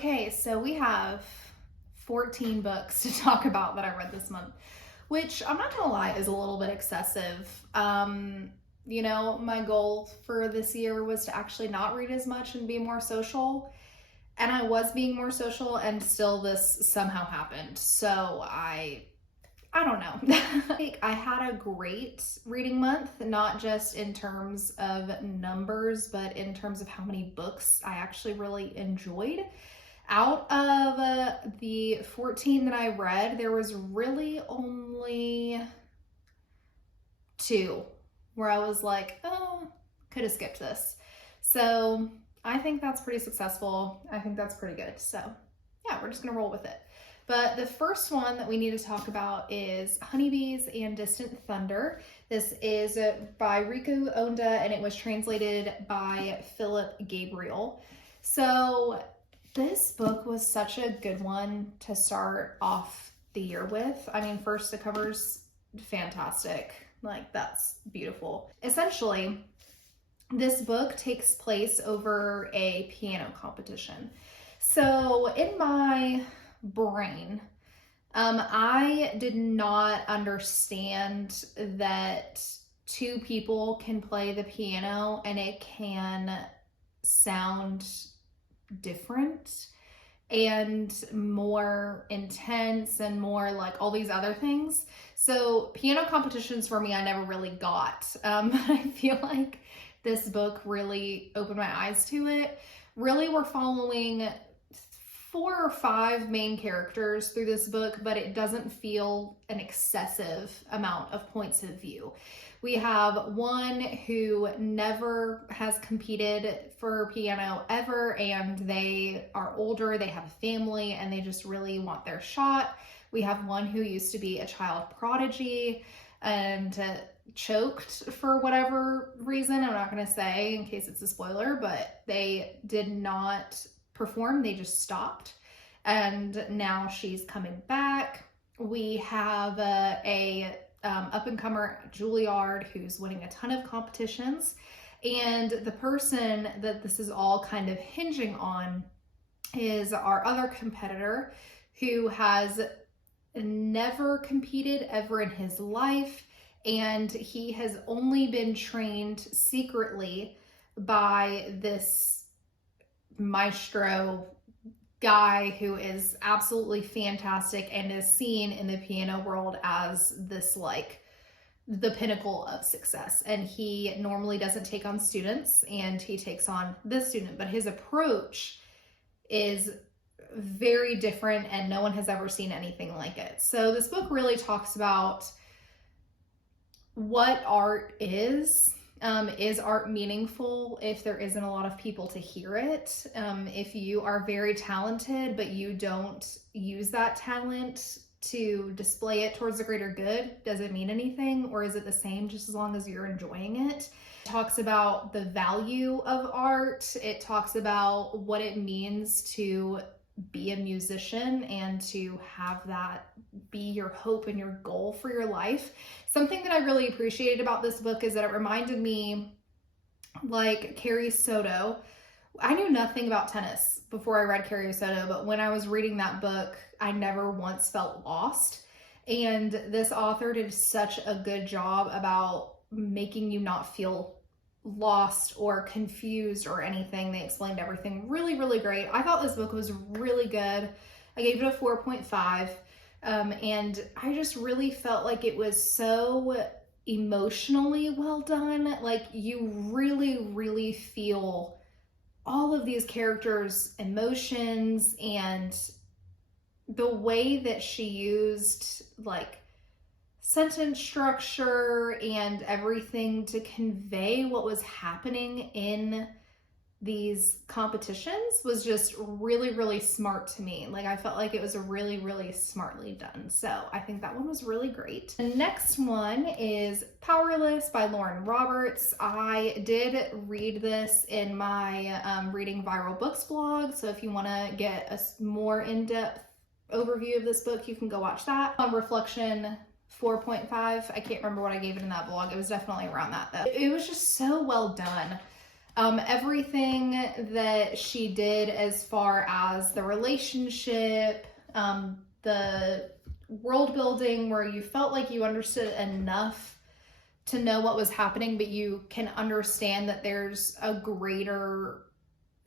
Okay, so we have 14 books to talk about that I read this month, which I'm not gonna lie is a little bit excessive. My goal for this year was to actually not read as much and be more social. And I was being more social, and still this somehow happened. So I don't know. I had a great reading month, not just in terms of numbers, but in terms of how many books I actually really enjoyed. Out of the 14 that I read, there was really only two where I was like, oh, could have skipped this. So I think that's pretty successful. I think that's pretty good. So yeah, we're just gonna roll with it. But the first one that we need to talk about is Honeybees and Distant Thunder. This is by Riku Onda, and it was translated by Philip Gabriel. So this book was such a good one to start off the year with. I mean, first, the cover's fantastic. Like, that's beautiful. Essentially, this book takes place over a piano competition. So in my brain, I did not understand that two people can play the piano and it can sound different and more intense and more like all these other things. So piano competitions for me, I never really got. I feel like this book really opened my eyes to it. Really, we're following 4 or 5 main characters through this book, but it doesn't feel an excessive amount of points of view. We have one who never has competed for piano ever, and they are older, they have a family, and they just really want their shot. We have one who used to be a child prodigy and choked for whatever reason. I'm not going to say in case it's a spoiler, but they did not perform, they just stopped, and now she's coming back. We have a up-and-comer Juilliard who's winning a ton of competitions, and the person that this is all kind of hinging on is our other competitor who has never competed ever in his life, and he has only been trained secretly by this maestro guy who is absolutely fantastic and is seen in the piano world as this like the pinnacle of success. And he normally doesn't take on students, and he takes on this student, but his approach is very different and no one has ever seen anything like it. So this book really talks about what art is. Is art meaningful if there isn't a lot of people to hear it? If you are very talented, but you don't use that talent to display it towards the greater good, does it mean anything? Or is it the same just as long as you're enjoying it? It talks about the value of art. It talks about what it means to be a musician and to have that be your hope and your goal for your life. Something that I really appreciated about this book is that it reminded me like Carrie Soto. I knew nothing about tennis before I read Carrie Soto, but when I was reading that book, I never once felt lost. And this author did such a good job about making you not feel lost or confused or anything. They explained everything really, really great. I thought this book was really good. I gave it a 4.5. And I just really felt like it was so emotionally well done. Like you really, really feel all of these characters' emotions, and the way that she used like sentence structure and everything to convey what was happening in these competitions was just really, really smart to me. Like I felt like it was really, really smartly done. So I think that one was really great. The next one is Powerless by Lauren Roberts. I did read this in my Reading Viral Books blog. So if you want to get a more in-depth overview of this book, you can go watch that. On reflection, 4.5. I can't remember what I gave it in that blog. It was definitely around that though. It was just so well done. Everything that she did as far as the relationship, the world building where you felt like you understood enough to know what was happening, but you can understand that there's a greater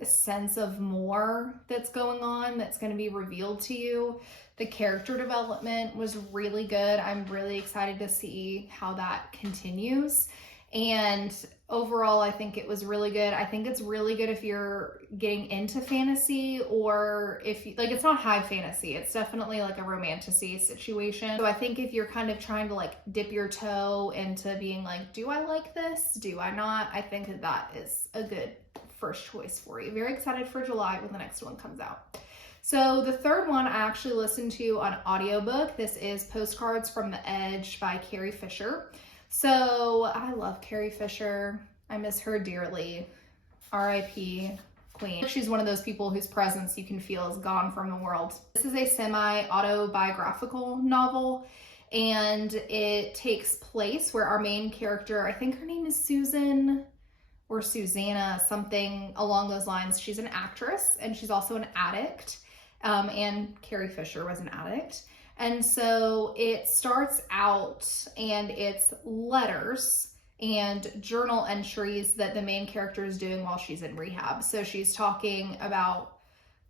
sense of more that's going on that's going to be revealed to you. The character development was really good. I'm really excited to see how that continues. And overall, I think it was really good. I think it's really good if you're getting into fantasy, or if you, like, it's not high fantasy. It's definitely like a romantasy situation. So I think if you're kind of trying to like dip your toe into being like, do I like this? Do I not? I think that that is a good first choice for you. Very excited for July when the next one comes out. So the third one I actually listened to on audiobook. This is Postcards from the Edge by Carrie Fisher. So I love Carrie Fisher. I miss her dearly. R.I.P. Queen. She's one of those people whose presence you can feel is gone from the world. This is a semi-autobiographical novel, and it takes place where our main character, I think her name is Susan or Susanna, something along those lines. She's an actress and she's also an addict. And Carrie Fisher was an addict. And so it starts out and it's letters and journal entries that the main character is doing while she's in rehab. So she's talking about,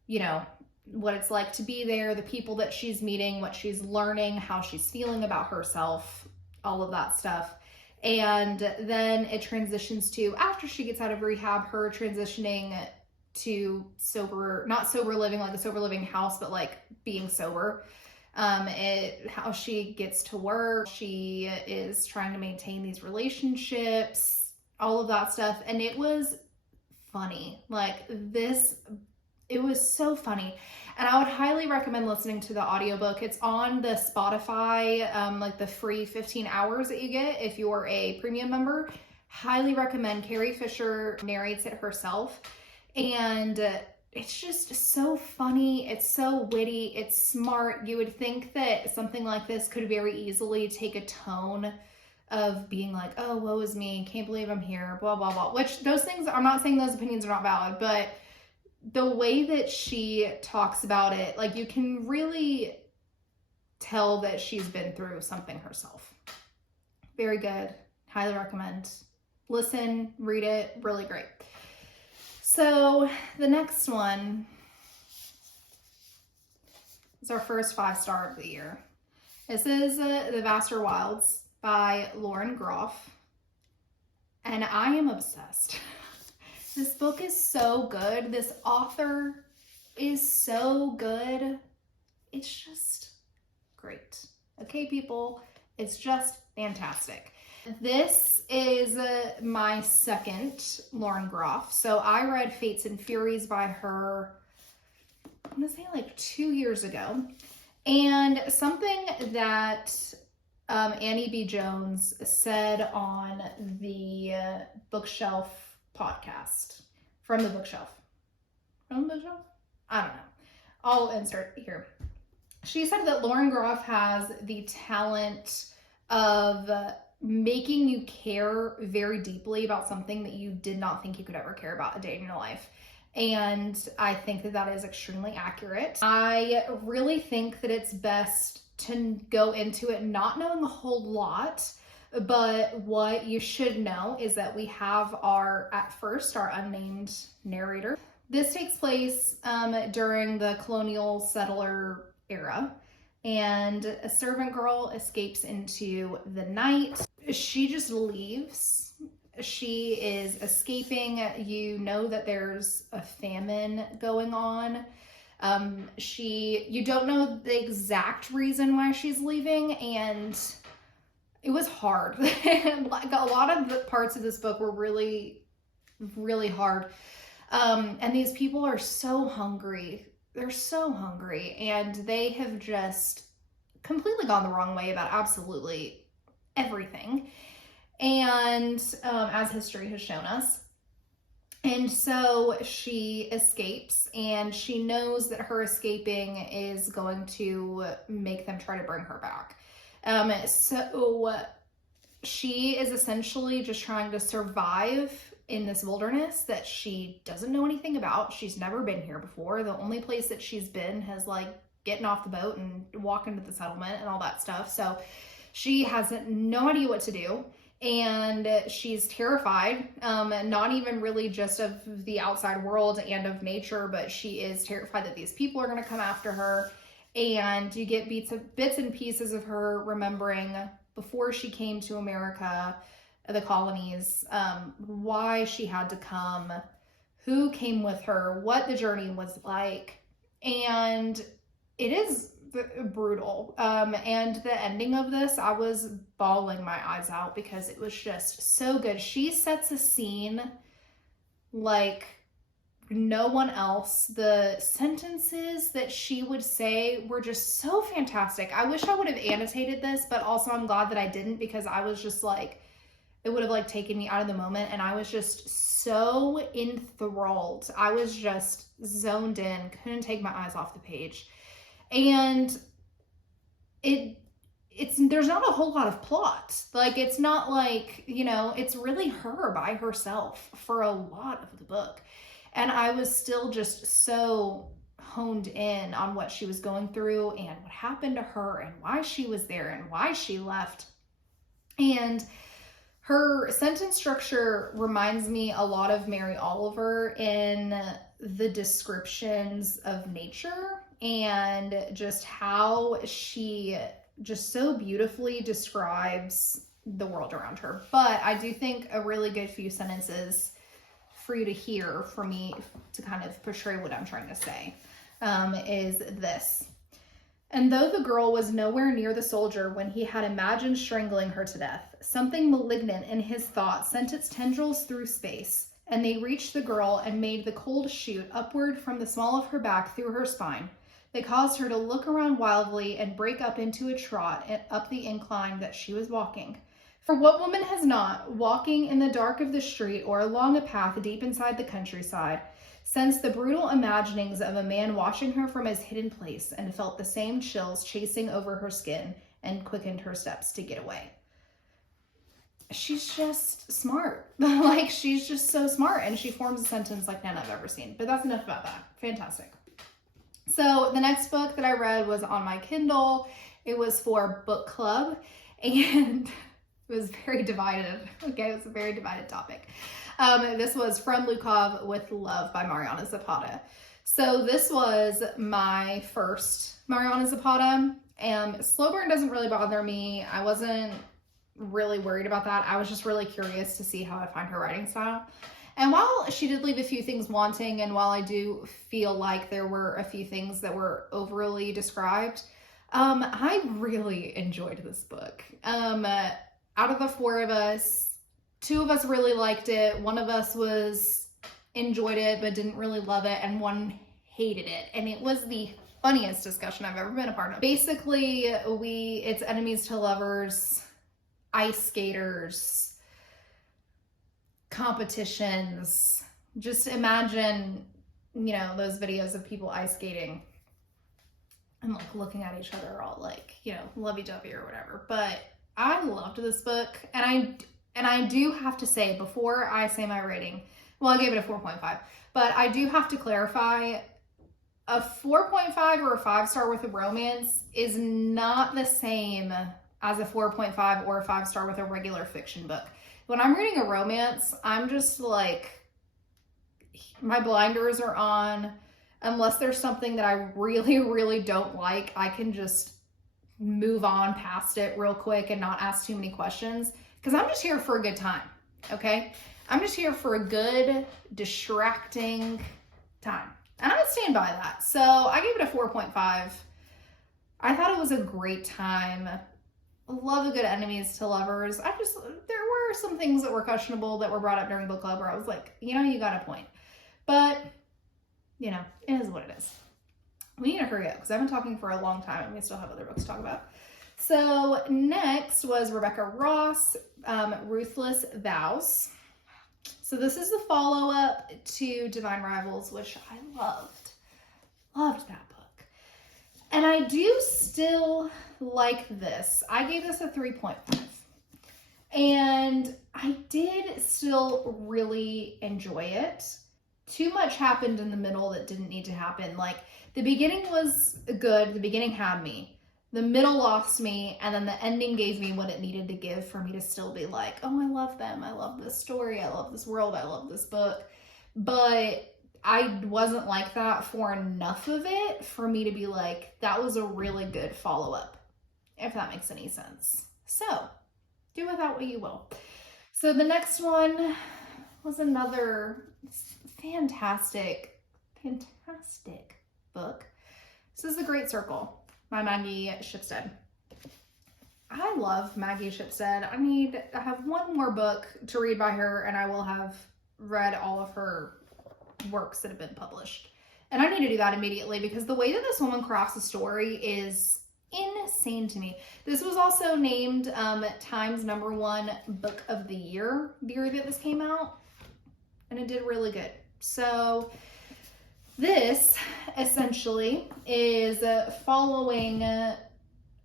you know, what it's like to be there, the people that she's meeting, what she's learning, how she's feeling about herself, all of that stuff. And then it transitions to, after she gets out of rehab, her transitioning to sober, not sober living like a sober living house, but like being sober. How she gets to work, she is trying to maintain these relationships, all of that stuff. And it was funny. Like this, it was so funny. And I would highly recommend listening to the audiobook. It's on the Spotify, like the free 15 hours that you get if you're a premium member. Highly recommend. Carrie Fisher narrates it herself. And it's just so funny. It's so witty. It's smart. You would think that something like this could very easily take a tone of being like, oh, woe is me. Can't believe I'm here. Blah, blah, blah. Which those things, I'm not saying those opinions are not valid, but the way that she talks about it, like you can really tell that she's been through something herself. Very good. Highly recommend. Listen, read it. Really great. So the next one is our first 5-star of the year. This is The Vaster Wilds by Lauren Groff. And I am obsessed. This book is so good. This author is so good. It's just great. Okay, people, it's just fantastic. This is my second Lauren Groff. So I read Fates and Furies by her, I'm gonna say like 2 years ago. And something that Annie B. Jones said on the Bookshelf podcast, From the Bookshelf. From the Bookshelf? I don't know. I'll insert here. She said that Lauren Groff has the talent of making you care very deeply about something that you did not think you could ever care about a day in your life. And I think that that is extremely accurate. I really think that it's best to go into it not knowing a whole lot, but what you should know is that we have our unnamed narrator. This takes place during the colonial settler era, and a servant girl escapes into the night. She just leaves. She is escaping. You know that there's a famine going on. You don't know the exact reason why she's leaving, and it was hard. Like a lot of the parts of this book were really, really hard. And these people are so hungry. They're so hungry, and they have just completely gone the wrong way about absolutely everything. And as history has shown us. And so she escapes, and she knows that her escaping is going to make them try to bring her back. So she is essentially just trying to survive in this wilderness that she doesn't know anything about. She's never been here before. The only place that she's been has like getting off the boat and walking to the settlement and all that stuff. So she has no idea what to do. And she's terrified, not even really just of the outside world and of nature, but she is terrified that these people are going to come after her. And you get bits and pieces of her remembering before she came to America, the colonies, why she had to come, who came with her, what the journey was like. And it is brutal. And the ending of this, I was bawling my eyes out because it was just so good. She sets a scene like no one else. The sentences that she would say were just so fantastic. I wish I would have annotated this, but also I'm glad that I didn't, because I was just like, it would have like taken me out of the moment, and I was just so enthralled. I was just zoned in, couldn't take my eyes off the page. And there's not a whole lot of plot. Like, it's not like, you know, it's really her by herself for a lot of the book. And I was still just so honed in on what she was going through and what happened to her and why she was there and why she left. And her sentence structure reminds me a lot of Mary Oliver in the descriptions of nature, and just how she just so beautifully describes the world around her. But I do think a really good few sentences for you to hear, for me to kind of portray what I'm trying to say, is this. And though the girl was nowhere near the soldier when he had imagined strangling her to death, something malignant in his thought sent its tendrils through space, and they reached the girl and made the cold shoot upward from the small of her back through her spine. They caused her to look around wildly and break up into a trot up the incline that she was walking. For what woman has not, walking in the dark of the street or along a path deep inside the countryside, sensed the brutal imaginings of a man watching her from his hidden place and felt the same chills chasing over her skin and quickened her steps to get away? She's just smart. Like, she's just so smart, and she forms a sentence like none I've ever seen. But that's enough about that. Fantastic. So the next book that I read was on my Kindle. It was for book club, and it was very divided. Okay, it was a very divided topic. This was From Lukov with Love by Mariana Zapata. So this was my first Mariana Zapata, and slow burn doesn't really bother me. I wasn't really worried about that. I was just really curious to see how I find her writing style. And while she did leave a few things wanting, and while I do feel like there were a few things that were overly described, I really enjoyed this book. Out of the four of us, two of us really liked it. One of us enjoyed it but didn't really love it, and one hated it. And it was the funniest discussion I've ever been a part of. Basically, it's enemies to lovers, ice skaters, competitions. Just imagine, you know, those videos of people ice skating and like looking at each other all like, you know, lovey-dovey or whatever. But I loved this book, and I do have to say, before I say my rating, well, I gave it a 4.5, but I do have to clarify, a 4.5 or a 5-star with a romance is not the same as a 4.5 or a 5-star with a regular fiction book. When I'm reading a romance, I'm just like, my blinders are on. Unless there's something that I really, really don't like, I can just move on past it real quick and not ask too many questions, because I'm just here for a good time, okay? I'm just here for a good, distracting time. And I'm gonna stand by that. So I gave it a 4.5. I thought it was a great time. Love a good enemies to lovers. There were some things that were questionable that were brought up during book club where I was like, you know, you got a point. But, you know, it is what it is. We need to hurry up because I've been talking for a long time and we still have other books to talk about. So next was Rebecca Ross, Ruthless Vows. So this is the follow-up to Divine Rivals, which I loved. Loved that book. And I do still like this. I gave this a 3.5. And I did still really enjoy it. Too much happened in the middle that didn't need to happen. Like, the beginning was good, the beginning had me. The middle lost me, and then the ending gave me what it needed to give for me to still be like, oh, I love them. I love this story. I love this world. I love this book. But I wasn't like that for enough of it for me to be like, that was a really good follow-up, if that makes any sense. So, do with that what you will. So the next one was another fantastic book. This is The Great Circle by Maggie Shipstead. I love Maggie Shipstead. I have one more book to read by her, and I will have read all of her works that have been published. And I need to do that immediately, because the way that this woman crafts a story is insane to me. This was also named Time's #1 book of the year that this came out, and it did really good. So this essentially is following a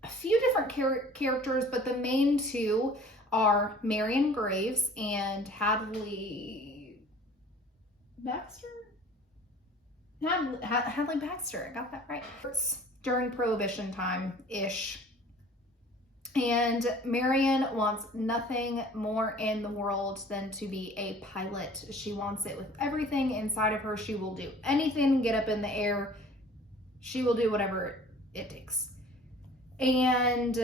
few different characters, but the main two are Marion Graves and Hadley Baxter? Hadley Baxter, I got that right. It's during Prohibition time-ish. And Marion wants nothing more in the world than to be a pilot. She wants it with everything inside of her. She will do anything, get up in the air. She will do whatever it takes. And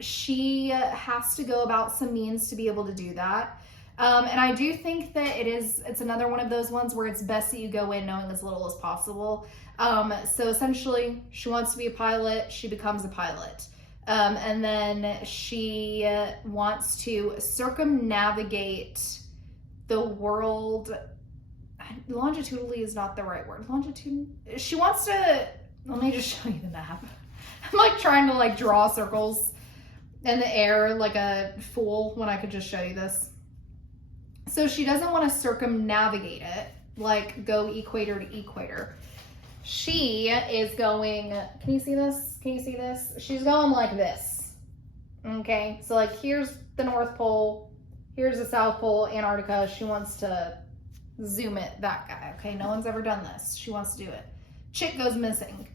she has to go about some means to be able to do that. And I do think that it's another one of those ones where it's best that you go in knowing as little as possible. So essentially, she wants to be a pilot. She becomes a pilot. And then she wants to circumnavigate the world. Longitudinally is not the right word. She wants to, let me just show you the map. I'm like trying to like draw circles in the air like a fool when I could just show you this. So she doesn't want to circumnavigate it, like go equator to equator. She is going, can you see this? Can you see this? She's going like this. Okay, so like here's the North Pole, here's the South Pole, Antarctica. She wants to zoom it, that guy. Okay, no one's ever done this. She wants to do it. Chick goes missing.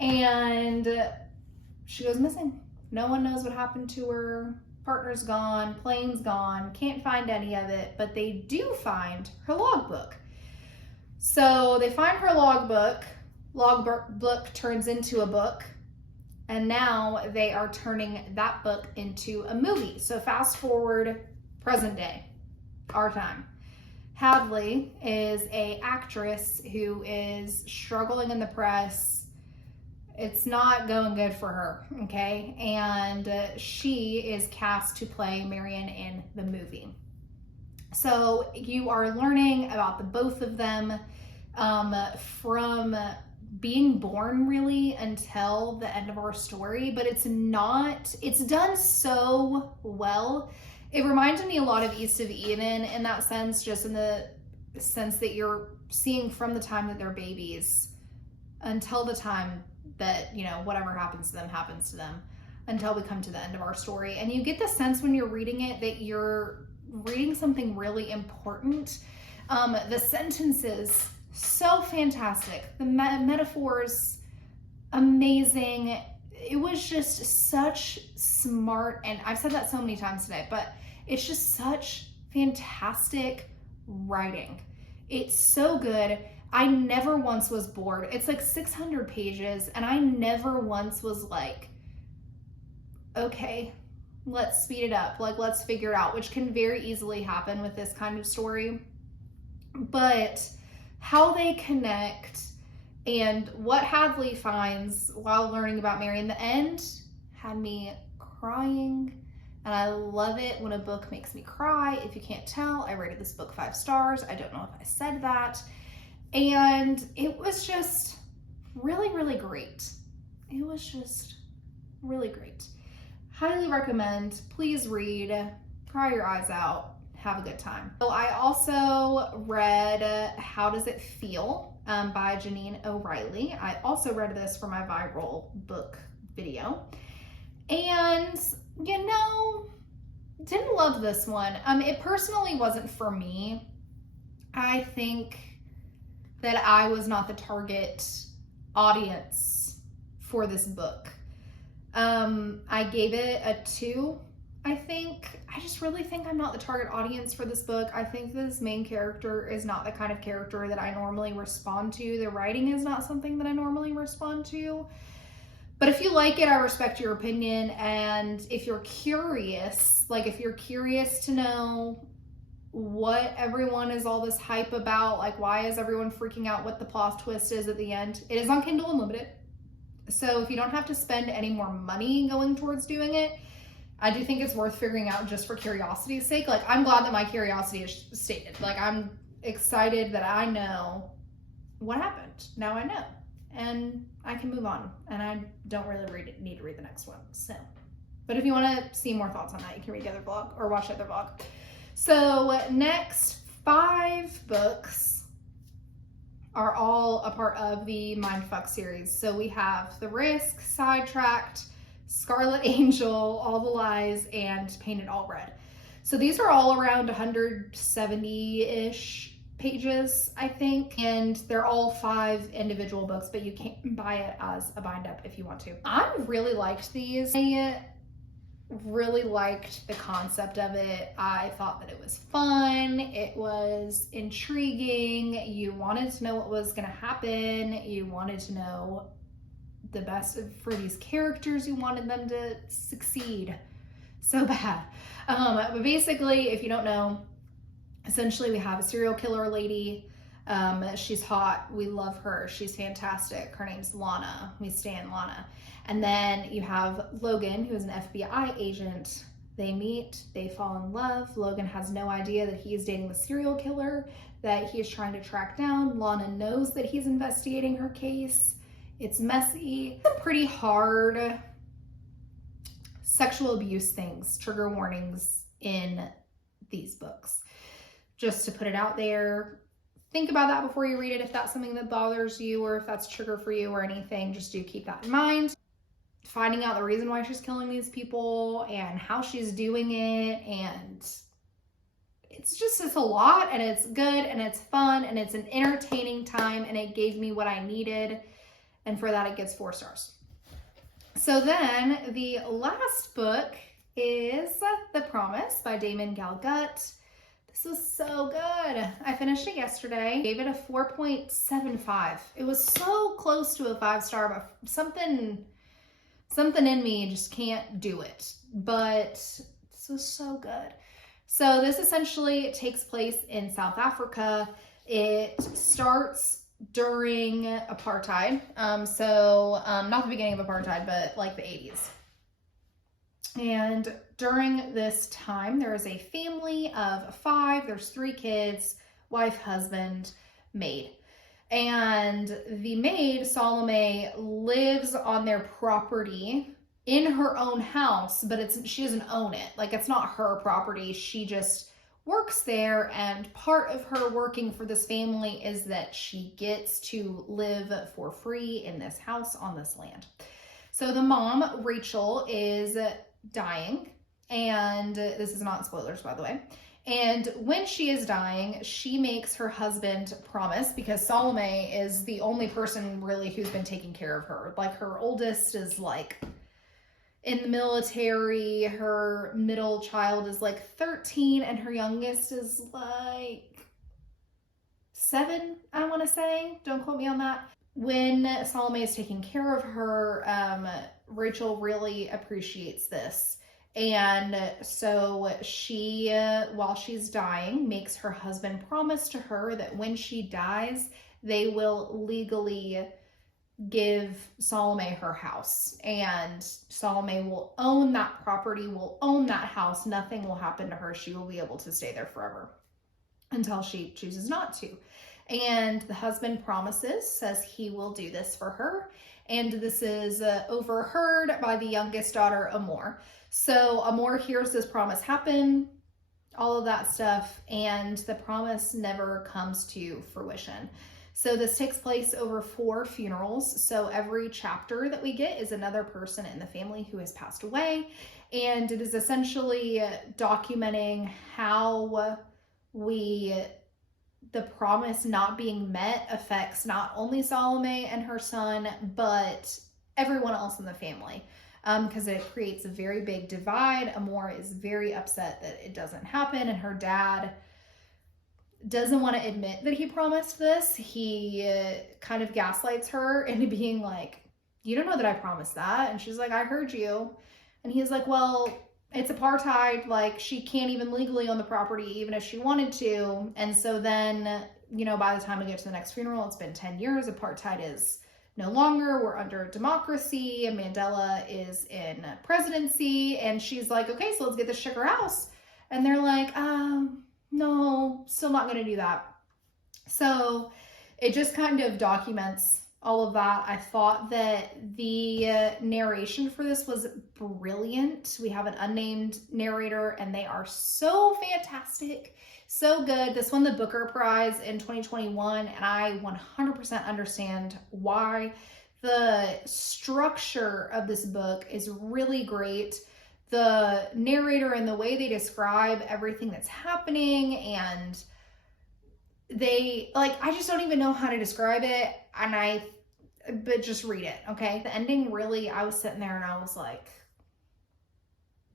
And she goes missing. No one knows what happened to her. Partner's gone, plane's gone, can't find any of it, but they do find her logbook. So they find her logbook turns into a book, and now they are turning that book into a movie. So fast forward, present day, our time. Hadley is an actress who is struggling in the press. It's not going good for her, okay? And she is cast to play Marion in the movie. So you are learning about the both of them from being born really until the end of our story, but it's done so well. It reminded me a lot of East of Eden in that sense, just in the sense that you're seeing from the time that they're babies until the time that, you know, whatever happens to them until we come to the end of our story. And you get the sense when you're reading it that you're reading something really important. The sentences, so fantastic. The metaphors, amazing. It was just such smart, and I've said that so many times today, but it's just such fantastic writing. It's so good. I never once was bored. It's like 600 pages, and I never once was like, okay, let's speed it up. Like, let's figure it out, which can very easily happen with this kind of story. But how they connect and what Hadley finds while learning about Mary in the end had me crying. And I love it when a book makes me cry. If you can't tell, I rated this book 5 stars. I don't know if I said that. And it was just really, really great. It was just really great. Highly recommend. Please read, cry your eyes out, have a good time. So I also read How Does It Feel by Janine O'Reilly. I also read this for my viral book video. And, you know, Didn't love this one. It personally wasn't for me. I think that I was not the target audience for this book. I gave it a 2, I think. I just really think I'm not the target audience for this book. I think this main character is not the kind of character that I normally respond to. The writing is not something that I normally respond to. But if you like it, I respect your opinion. And if you're curious, like if you're curious to know what everyone is all this hype about, like why is everyone freaking out what the plot twist is at the end, it is on Kindle Unlimited. So if you don't have to spend any more money going towards doing it, I do think it's worth figuring out just for curiosity's sake. Like, I'm glad that my curiosity is stated. Like, I'm excited that I know what happened. Now I know. And I can move on. And I don't really need to read the next one. So, but if you want to see more thoughts on that, you can read the other vlog or watch the other vlog. So next 5 books are all a part of the Mindfuck series. So we have The Risk, Sidetracked, Scarlet Angel, All the Lies, and Painted All Red. So these are all around 170-ish pages, I think, and they're all 5 individual books, but you can buy it as a bind up if you want to. I really liked these. I really liked the concept of it. I thought that it was fun. It was intriguing. You wanted to know what was going to happen. You wanted to know the best for these characters. You wanted them to succeed so bad. But basically, if you don't know, essentially we have a serial killer lady. She's hot. We love her. She's fantastic. Her name's Lana. We stan Lana. And then you have Logan, who is an FBI agent. They meet, they fall in love. Logan has no idea that he is dating the serial killer that he is trying to track down. Lana knows that he's investigating her case. It's messy. Some pretty hard sexual abuse things, trigger warnings in these books. Just to put it out there. Think about that before you read it, if that's something that bothers you or if that's trigger for you or anything. Just do keep that in mind. Finding out the reason why she's killing these people and how she's doing it, and it's a lot, and it's good and it's fun and it's an entertaining time, and it gave me what I needed, and for that it gets 4 stars. So then the last book is The Promise by Damon Galgut. This was so good. I finished it yesterday. Gave it a 4.75. It was so close to a 5-star, but something in me just can't do it. But this was so good. So this essentially takes place in South Africa. It starts during apartheid. Not the beginning of apartheid, but like the 80s. And during this time, there is a family of 5. There's 3 kids, wife, husband, maid. And the maid, Salome, lives on their property in her own house, but she doesn't own it. Like, it's not her property. She just works there, and part of her working for this family is that she gets to live for free in this house on this land. So the mom, Rachel, is dying, and this is not spoilers, by the way. And when she is dying, she makes her husband promise, because Salome is the only person really who's been taking care of her. Like, her oldest is like in the military, her middle child is like 13, and her youngest is like 7, I want to say. Don't quote me on that. When Salome is taking care of her, Rachel really appreciates this. And so she, while she's dying, makes her husband promise to her that when she dies, they will legally give Salome her house. And Salome will own that property, will own that house. Nothing will happen to her. She will be able to stay there forever until she chooses not to. And the husband promises, says he will do this for her. And this is overheard by the youngest daughter, Amor. So Amor hears this promise happen, all of that stuff, and the promise never comes to fruition. So this takes place over 4 funerals. So every chapter that we get is another person in the family who has passed away. And it is essentially documenting how the promise not being met affects not only Salome and her son, but everyone else in the family. Because it creates a very big divide. Amor is very upset that it doesn't happen, and her dad doesn't want to admit that he promised this. He kind of gaslights her into being like, you don't know that I promised that. And she's like, I heard you. And he's like, well, it's apartheid. Like, she can't even legally own the property, even if she wanted to. And so then, you know, by the time we get to the next funeral, it's been 10 years. Apartheid is no longer. We're under democracy. And Mandela is in presidency. And she's like, okay, so let's get this sugar house. And they're like, no, still not going to do that. So it just kind of documents all of that. I thought that the narration for this was brilliant. We have an unnamed narrator, and they are so fantastic, so good. This won the Booker Prize in 2021, and I 100% understand why. The structure of this book is really great. The narrator and the way they describe everything that's happening, and they, like, I just don't even know how to describe it, but just read it, okay? The ending really, I was sitting there and I was like,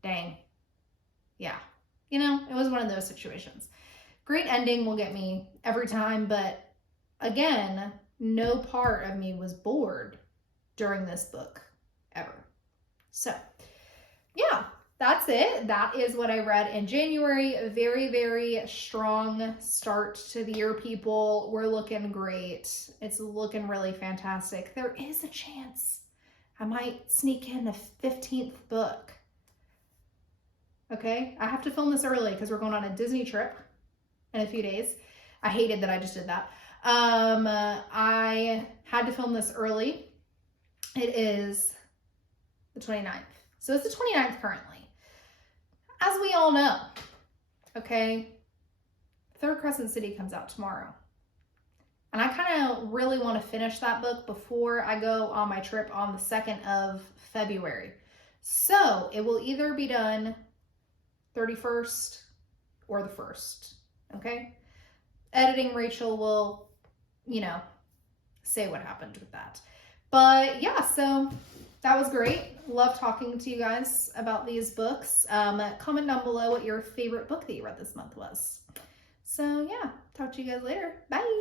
dang. Yeah. You know, it was one of those situations. Great ending will get me every time, but again, no part of me was bored during this book ever. So, yeah, that's it. That is what I read in January. A very, very strong start to the year, people. We're looking great. It's looking really fantastic. There is a chance I might sneak in a 15th book. Okay, I have to film this early because we're going on a Disney trip in a few days. I hated that I just did that. I had to film this early. It is the 29th. So it's the 29th currently. As we all know, okay, Third Crescent City comes out tomorrow. And I kind of really want to finish that book before I go on my trip on the 2nd of February. So it will either be done 31st or the 1st, okay? Editing Rachel will, you know, say what happened with that. But yeah, so that was great. Love talking to you guys about these books. Comment down below what your favorite book that you read this month was. So yeah, talk to you guys later. Bye.